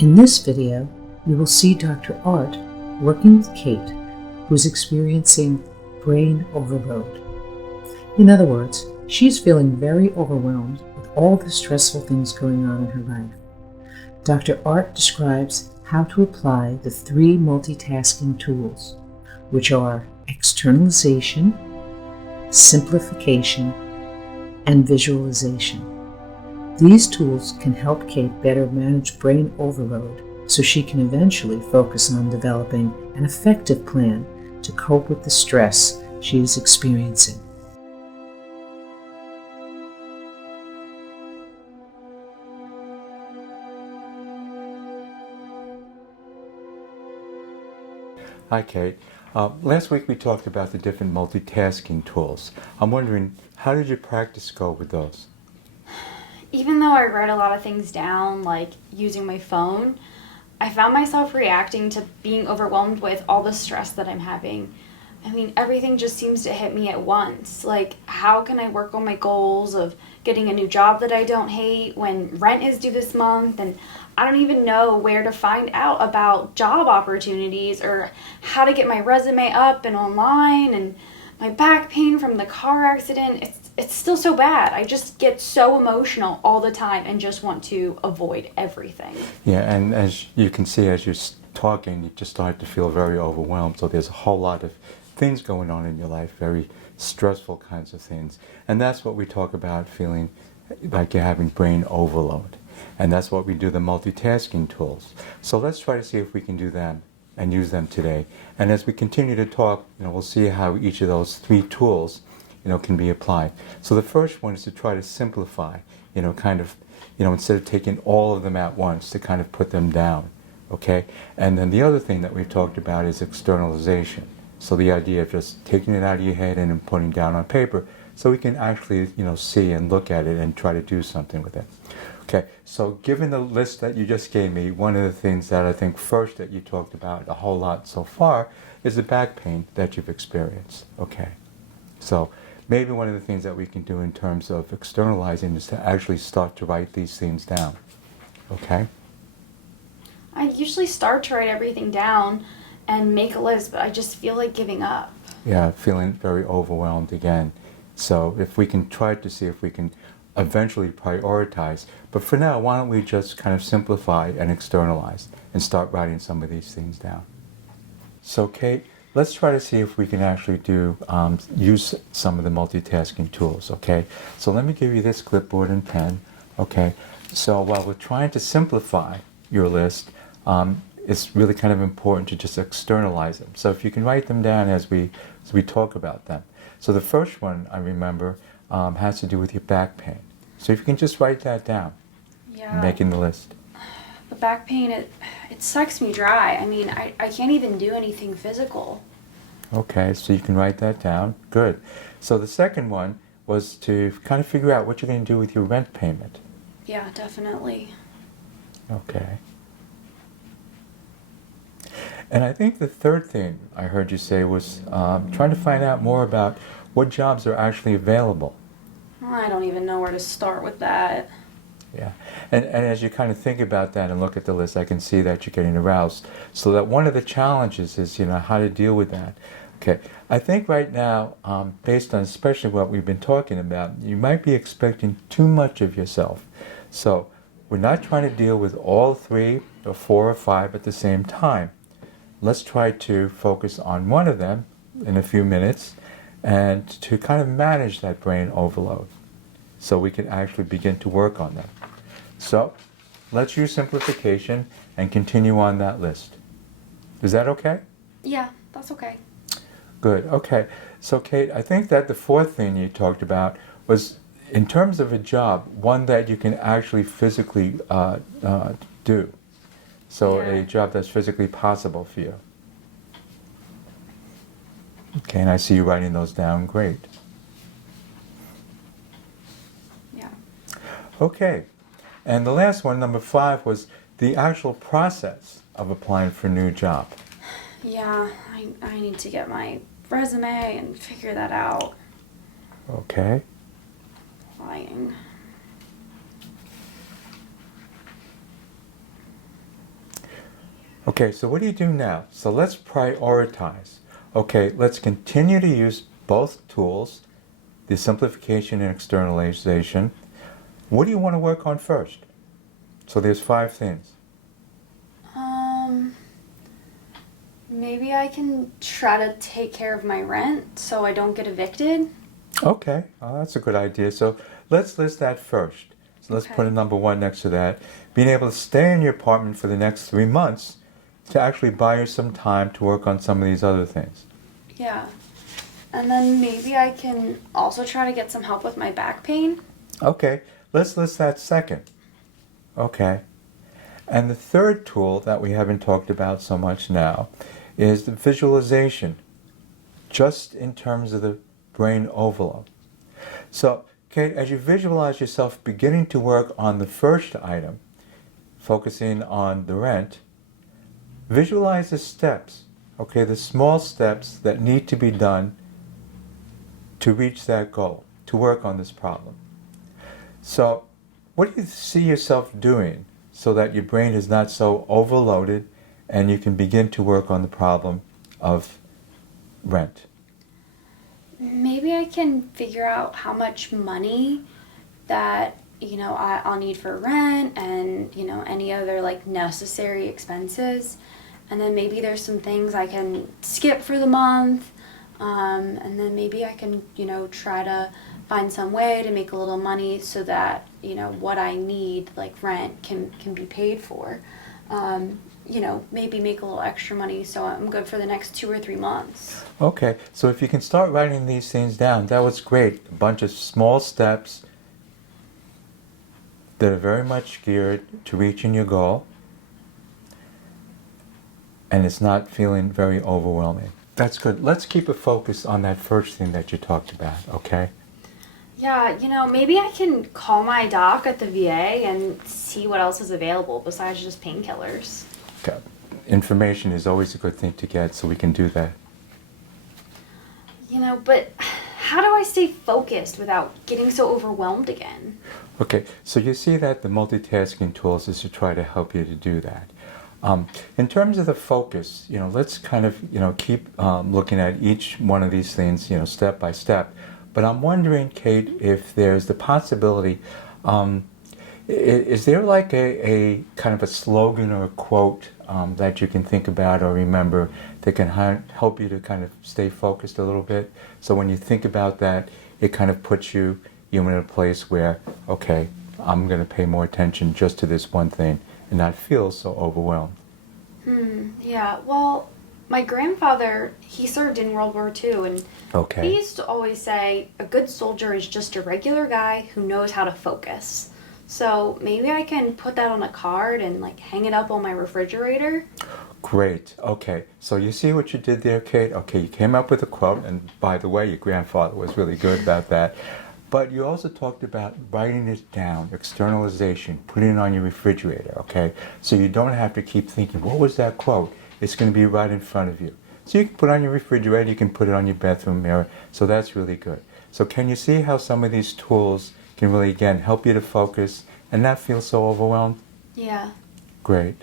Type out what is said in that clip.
In this video, we will see Dr. Art working with Kate, who is experiencing brain overload. In other words, she's feeling very overwhelmed with all the stressful things going on in her life. Dr. Art describes how to apply the 3 multitasking tools, which are externalization, simplification, and visualization. These tools can help Kate better manage brain overload so she can eventually focus on developing an effective plan to cope with the stress she is experiencing. Hi, Kate. Last week we talked about the different multitasking tools. I'm wondering, how did your practice go with those? Even though I wrote a lot of things down, like using my phone, I found myself reacting to being overwhelmed with all the stress that I'm having. I mean, everything just seems to hit me at once. Like, how can I work on my goals of getting a new job that I don't hate when rent is due this month, and I don't even know where to find out about job opportunities or how to get my resume up and online, and my back pain from the car accident, it's still so bad. I just get so emotional all the time and just want to avoid everything. Yeah, and as you can see, as you're talking, you just start to feel very overwhelmed. So there's a whole lot of things going on in your life, very stressful kinds of things. And that's what we talk about, feeling like you're having brain overload. And that's what we do, the multitasking tools. So let's try to see if we can do them and use them today. And as we continue to talk, we'll see how each of those 3 tools, can be applied. So the first one is to try to simplify, instead of taking all of them at once, to kind of put them down, okay? And then the other thing that we've talked about is externalization. So the idea of just taking it out of your head and then putting it down on paper so we can actually, see and look at it and try to do something with it. Okay, so given the list that you just gave me, one of the things that I think first that you talked about a whole lot so far is the back pain that you've experienced. Okay, so maybe one of the things that we can do in terms of externalizing is to actually start to write these things down. Okay? I usually start to write everything down and make a list, but I just feel like giving up. Yeah, feeling very overwhelmed again. So if we can try to see if we can eventually prioritize. But for now, why don't we just kind of simplify and externalize and start writing some of these things down. So Kate, let's try to see if we can actually use some of the multitasking tools, okay? So let me give you this clipboard and pen, okay? So while we're trying to simplify your list, it's really kind of important to just externalize them. So if you can write them down as we talk about them. So the first one, I remember, has to do with your back pain. So if you can just write that down, making the list. The back pain, it sucks me dry. I mean, I can't even do anything physical. Okay, so you can write that down. Good. So the second one was to kind of figure out what you're going to do with your rent payment. Yeah, definitely. Okay. And I think the third thing I heard you say was trying to find out more about what jobs are actually available. I don't even know where to start with that. Yeah, and as you kind of think about that and look at the list, I can see that you're getting aroused. So that one of the challenges is, how to deal with that. Okay, I think right now, based on especially what we've been talking about, you might be expecting too much of yourself. So we're not trying to deal with all 3 or 4 or 5 at the same time. Let's try to focus on one of them in a few minutes and to kind of manage that brain overload so we can actually begin to work on that. So let's use simplification and continue on that list. Is that okay? Yeah, that's okay. Good, okay. So Kate, I think that the fourth thing you talked about was, in terms of a job, one that you can actually physically do. So a job that's physically possible for you. Okay, and I see you writing those down. Great. Yeah. Okay, and the last one, number 5, was the actual process of applying for a new job. Yeah, I need to get my resume and figure that out. Okay. Applying. Okay, so what do you do now? So let's prioritize. Okay, let's continue to use both tools, the simplification and externalization. What do you want to work on first? So there's 5 things. Maybe I can try to take care of my rent so I don't get evicted. Okay, that's a good idea. So let's list that first. So let's put a number 1 next to that. Being able to stay in your apartment for the next 3 months to actually buy you some time to work on some of these other things. Yeah. And then maybe I can also try to get some help with my back pain. Okay, let's list that second. Okay. And the third tool that we haven't talked about so much now is the visualization, just in terms of the brain overload. So, Kate, as you visualize yourself beginning to work on the first item, focusing on the rent, visualize the steps, okay, the small steps that need to be done to reach that goal, to work on this problem. So, what do you see yourself doing so that your brain is not so overloaded and you can begin to work on the problem of rent? Maybe I can figure out how much money that, I'll need for rent and, any other like necessary expenses. And then maybe there's some things I can skip for the month. And then maybe I can, try to find some way to make a little money so that, what I need, like rent, can be paid for. Maybe make a little extra money so I'm good for the next 2 or 3 months. Okay, so if you can start writing these things down, that was great. A bunch of small steps that are very much geared to reaching your goal, and it's not feeling very overwhelming. That's good. Let's keep a focus on that first thing that you talked about, okay? Yeah, maybe I can call my doc at the VA and see what else is available besides just painkillers. Okay. Information is always a good thing to get, so we can do that. But how do I stay focused without getting so overwhelmed again? Okay, so you see that the multitasking tools is to try to help you to do that. In terms of the focus, let's kind of, keep looking at each one of these things, step by step. But I'm wondering, Kate, if there's the possibility, is there like a kind of a slogan or a quote that you can think about or remember that can help you to kind of stay focused a little bit? So when you think about that, it kind of puts you in a place where, okay, I'm going to pay more attention just to this one thing and not feel so overwhelmed. Yeah, well, my grandfather, he served in World War II, and he used to always say, a good soldier is just a regular guy who knows how to focus. So maybe I can put that on a card and like hang it up on my refrigerator. Great. Okay. So you see what you did there, Kate? Okay, you came up with a quote, and by the way, your grandfather was really good about that. But you also talked about writing it down, externalization, putting it on your refrigerator, okay? So you don't have to keep thinking, what was that quote? It's going to be right in front of you. So you can put it on your refrigerator, you can put it on your bathroom mirror, so that's really good. So can you see how some of these tools can really, again, help you to focus and not feel so overwhelmed? Yeah. Great.